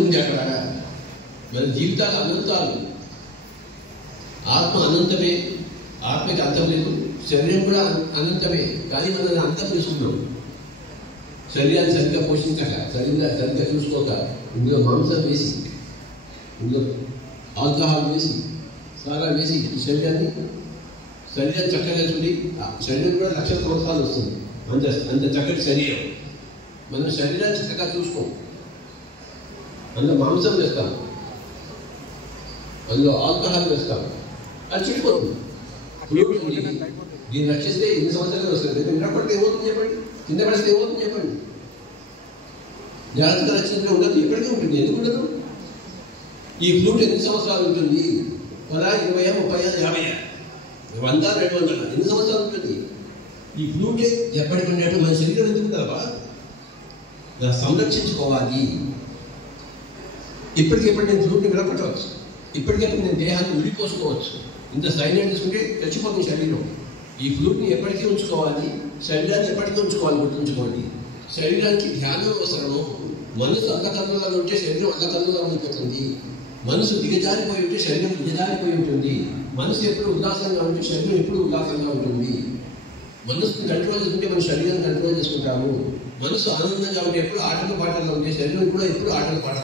ఉంది అక్కడ. మన జీవితాలు అనంతాలు. ఆత్మ అనంతమే, ఆత్మకి అంతం లేదు. శరీరం కూడా అనంతమే, కానీ మనం అంతం చేసుకున్నాం. శరీరాన్ని సరిగ్గా పోషించక, సరిగ్గా చూసుకోక, ఇందులో మాంసం వేసి, ఇందులో ఆల్కహాల్ వేసి, సారా వేసి శరీరం చక్కగా చూడి, శరీరం కూడా లక్షల సంవత్సరాలు వస్తుంది. అంత చక్కటి శరీరం. మనం శరీరాన్ని చక్కగా చూసుకోం. అందులో మాంసం వేస్తాం, అందులో ఆల్కహాల్ వేస్తాం, అది చెడిపోతుంది. దీన్ని రక్షిస్తే ఎన్ని సంవత్సరాలు వస్తుంది. నిలబడితే ఏమవుతుంది చెప్పండి, కింద పడితే ఏమవుతుంది చెప్పండి. జాగ్రత్తగా రక్షించడం ఉండదు, ఎప్పటికీ ఉంటుంది. ఎందుకు ఉండదు? ఈ ఫ్లూట్ ఎన్ని సంవత్సరాలు ఉంటుంది? 10, 20, 30, 50, 100, 200 ఎన్ని సంవత్సరాలు ఉంటుంది? ఈ ఫ్లూట్ ఎప్పటికి ఉండేట్టు మన శరీరం ఎందుకు కదా సంరక్షించుకోవాలి. ఇప్పటికెప్పుడు నేను ఫ్లూట్ని విడపట్టవచ్చు, ఇప్పటికెప్పుడు నేను దేహాన్ని విడిపోసుకోవచ్చు. ఇంత సైలెంట్ తీసుకుంటే చచ్చిపోతుంది శరీరం. ఈ ఫ్లూట్ని ఎప్పటికీ ఉంచుకోవాలి, శరీరాన్ని ఎప్పటికీ ఉంచుకోవాలి. గుర్తుంచుకోండి, శరీరానికి ధ్యానం అవసరము. మనసు అల్లకల్లుగా ఉంటే శరీరం అల్లకల్లుగా ఉండిపోతుంది. మనసు దిగజారిపోయి ఉంటే శరీరం దిగజారిపోయి ఉంటుంది. మనసు ఎప్పుడు ఉల్లాసంగా ఉంటే శరీరం ఎప్పుడు ఉల్లాసంగా ఉంటుంది. మనసుని కంట్రోల్ చేసుకుంటే మన శరీరాన్ని కంట్రోల్ చేసుకుంటాము. మనసు ఆనందంగా ఉంటే ఎప్పుడు ఆటలు పాటల్లో ఉంటే శరీరం కూడా ఎప్పుడు ఆటలు పాట